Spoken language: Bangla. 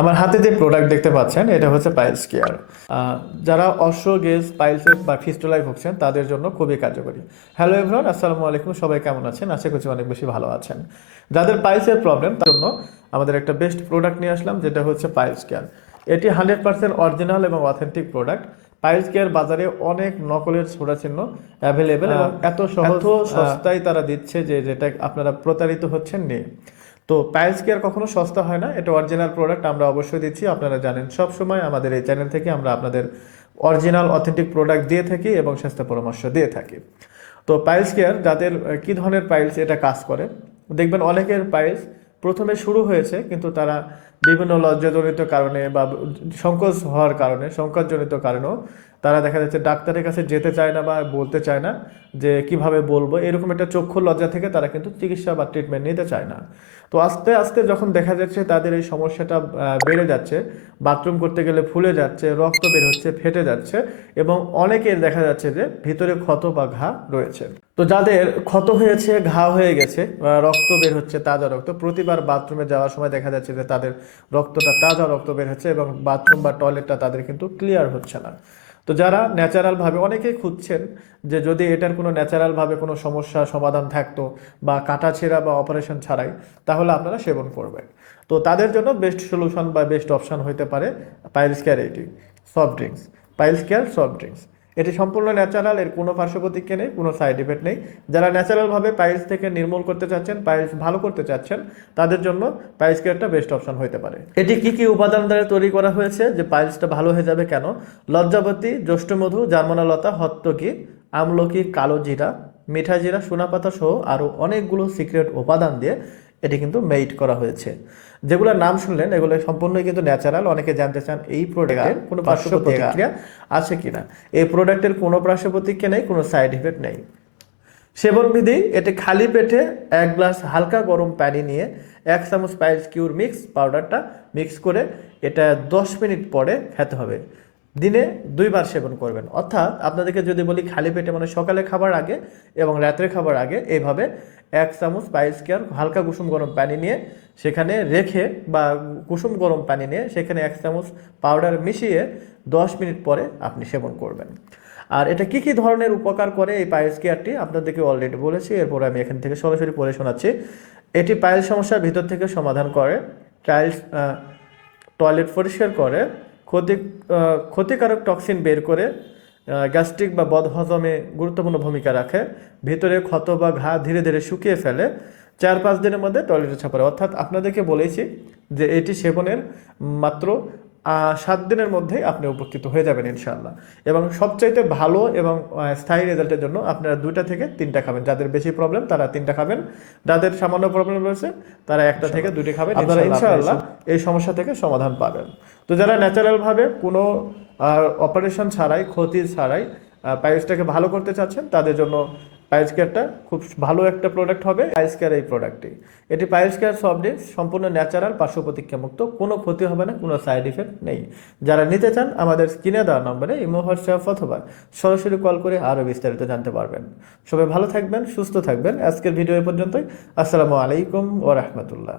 আমার হাতে যে প্রোডাক্ট দেখতে পাচ্ছেন এটা হচ্ছে পাইলস কেয়ার। যারা অশ্ব গেজ পাইলসের বা ফিস্টুলায় ভুগছেন তাদের জন্য খুবই কার্যকরী। হ্যালো এভরিওয়ান, আসসালামু আলাইকুম। সবাই কেমন আছেন? আশা করছি অনেক বেশি ভালো আছেন। যাদের পাইলসের প্রবলেম তার জন্য আমাদের একটা বেস্ট প্রোডাক্ট নিয়ে আসলাম, যেটা হচ্ছে পাইলস কেয়ার। এটি 100% অরিজিনাল এবং অথেন্টিক প্রোডাক্ট। পাইলস কেয়ার বাজারে অনেক নকলের ছোড়া চিহ্ন অ্যাভেলেবেল এবং এত সহজ সস্তায় তারা দিচ্ছে যে যেটা আপনারা প্রতারিত হচ্ছেন নিয়ে। তো পাইলস কেয়ার কখনো সস্তা হয় না, এটা অরিজিনাল প্রোডাক্ট আমরা অবশ্যই দিচ্ছি। আপনারা জানেন সব সময় আমাদের এই চ্যানেল থেকে আমরা আপনাদের অরিজিনাল অথেন্টিক প্রোডাক্ট দিয়ে থাকি এবং স্বাস্থ্য পরামর্শ দিয়ে থাকি। তো পাইলস কেয়ার যাদের কী ধরনের পাইলস এটা কাজ করে, দেখবেন অনেকের পাইলস প্রথমে শুরু হয়েছে কিন্তু তারা বিভিন্ন লজ্জাজনিত কারণে বা সংকোচ হওয়ার কারণে, সংকটজনিত কারণেও তারা দেখা যাচ্ছে ডাক্তারের কাছে যেতে চায় না বা বলতে চায় না যে কিভাবে বলবো, এরকম একটা চক্ষু লজ্জা থেকে তারা কিন্তু চিকিৎসা বা ট্রিটমেন্ট নিতে চায় না। তো আস্তে আস্তে যখন দেখা যাচ্ছে তাদের এই সমস্যাটা বেড়ে যাচ্ছে, বাথরুম করতে গেলে ফুলে যাচ্ছে, রক্ত বের হচ্ছে, ফেটে যাচ্ছে এবং অনেকের দেখা যাচ্ছে যে ভিতরে ক্ষত বা ঘা রয়েছে। তো যাদের ক্ষত হয়েছে, ঘা হয়ে গেছে, রক্ত বের হচ্ছে, তাজা রক্ত, প্রতিবার বাথরুমে যাওয়ার সময় দেখা যাচ্ছে যে তাদের রক্তটা তাজা রক্ত বের হচ্ছে এবং বাথরুম বা টয়লেটটা তাদের কিন্তু ক্লিয়ার হচ্ছে না। তো যারা ন্যাচারালভাবে, অনেকেই খুঁজছেন যে যদি এটার কোনো ন্যাচারালভাবে কোনো সমস্যা সমাধান থাকতো বা কাটাছেঁড়া বা অপারেশন ছাড়াই, তাহলে আপনারা সেবন করবেন। তো তাদের জন্য বেস্ট সলিউশন বা বেস্ট অপশন হতে পারে পাইলস কেয়ার। এটি soft drinks, piles care soft drinks. এটি সম্পূর্ণ ন্যাচারাল, এর কোনো পার্শ্বপ্রতিক্রিয়া নেই, কোনো সাইড ইফেক্ট নেই। যারা ন্যাচারালভাবে পাইলস থেকে নির্মূল করতে চাচ্ছেন, পাইলস ভালো করতে চাচ্ছেন, তাদের জন্য পাইলস কেয়ারটা বেস্ট অপশন হতে পারে। এটি কি কি উপাদান দ্বারা তৈরি করা হয়েছে যে পাইলসটা ভালো হয়ে যাবে কেন? লজ্জাবতী, জ্যৈষ্ঠমধু, জার্মানালতা, হত্তকি, আমলকি, কালো জিরা, মিঠা জিরা, সোনাপাতা সহ আরও অনেকগুলো সিক্রেট উপাদান দিয়ে এটি কিন্তু মেড করা হয়েছে। যেগুলোর নাম শুনলেন এগুলো সম্পূর্ণই কিন্তু ন্যাচারাল। অনেকে জানতে চান এই প্রোডাক্টের কোনো পার্শ্ব প্রতিক্রিয়া আছে কিনা। এই প্রোডাক্টের কোনো পার্শ্ব প্রতিক্রিয়া নেই, কোনো সাইড ইফেক্ট নেই। সেবনবিধি: এটি খালি পেটে 1 গ্লাস হালকা গরম পানি নিয়ে 1 চামচ পাইলস কিউর মিক্স পাউডারটা মিক্স করে এটা 10 মিনিট পরে খেতে হবে। দিনে 2 বার সেবন করবেন। অর্থাৎ আপনাদেরকে যদি বলি খালি পেটে, মানে সকালে খাবার আগে এবং রাত্রে খাবার আগে, এইভাবে 1 চামচ পাইলস কেয়ার হালকা কুসুম গরম পানি নিয়ে সেখানে রেখে বা কুসুম গরম পানি নিয়ে সেখানে 1 চামচ পাউডার মিশিয়ে 10 মিনিট পরে আপনি সেবন করবেন। আর এটা কি কি ধরনের উপকার করে এই পাইলস কেয়ারটি আপনাদেরকে অলরেডি বলেছি, এরপর আমি এখান থেকে সরাসরি পড়ে শোনাচ্ছি। এটি পাইলস সমস্যার ভিতর থেকে সমাধান করে, টাইলস টয়লেট পরিষ্কার করে, ক্ষতি ক্ষতিকারক টক্সিন বের করে, গ্যাস্ট্রিক বা বদহজমে গুরুত্বপূর্ণ ভূমিকা রাখে, ভিতরে ক্ষত বা ঘা ধীরে ধীরে শুকিয়ে ফেলে, 4-5 দিনের মধ্যে টয়লেটে ছাপারে। অর্থাৎ আপনাদেরকে বলেছি যে এটি সেবনের মাত্র 7 দিনের মধ্যেই আপনি উপকৃত হয়ে যাবেন ইনশাআল্লাহ। এবং সবচাইতে ভালো এবং স্থায়ী রেজাল্টের জন্য আপনারা 2টা থেকে 3টা খাবেন। যাদের বেশি প্রবলেম তারা 3টা খাবেন, যাদের সামান্য প্রবলেম রয়েছে তারা 1টা থেকে 2টি খাবেন। আপনারা ইনশাআল্লাহ এই সমস্যা থেকে সমাধান পাবেন। তো যারা ন্যাচারালভাবে কোনো অপারেশন ছাড়াই, ক্ষতি ছাড়াই পাইলসটাকে ভালো করতে চাচ্ছেন, তাদের জন্য পাইলস কেয়ারটা খুব ভালো একটা প্রোডাক্ট হবে। পাইলস কেয়ার এই প্রোডাক্টটি, এটি পাইলস কেয়ার সফট ড্রিঙ্কস, সম্পূর্ণ ন্যাচারাল, পার্শ্ব প্রতিক্রিয়া মুক্ত, কোনো ক্ষতি হবে না, কোনো সাইড ইফেক্ট নেই। যারা নিতে চান আমাদের স্ক্রিনে দেওয়া নম্বরে ইমো, হোয়াটসঅ্যাপ অথবা সরাসরি কল করে আরও বিস্তারিত জানতে পারবেন। সবাই ভালো থাকবেন, সুস্থ থাকবেন। আজকের ভিডিও এ পর্যন্তই। আসসালামু আলাইকুম ওয়া রাহমাতুল্লাহ।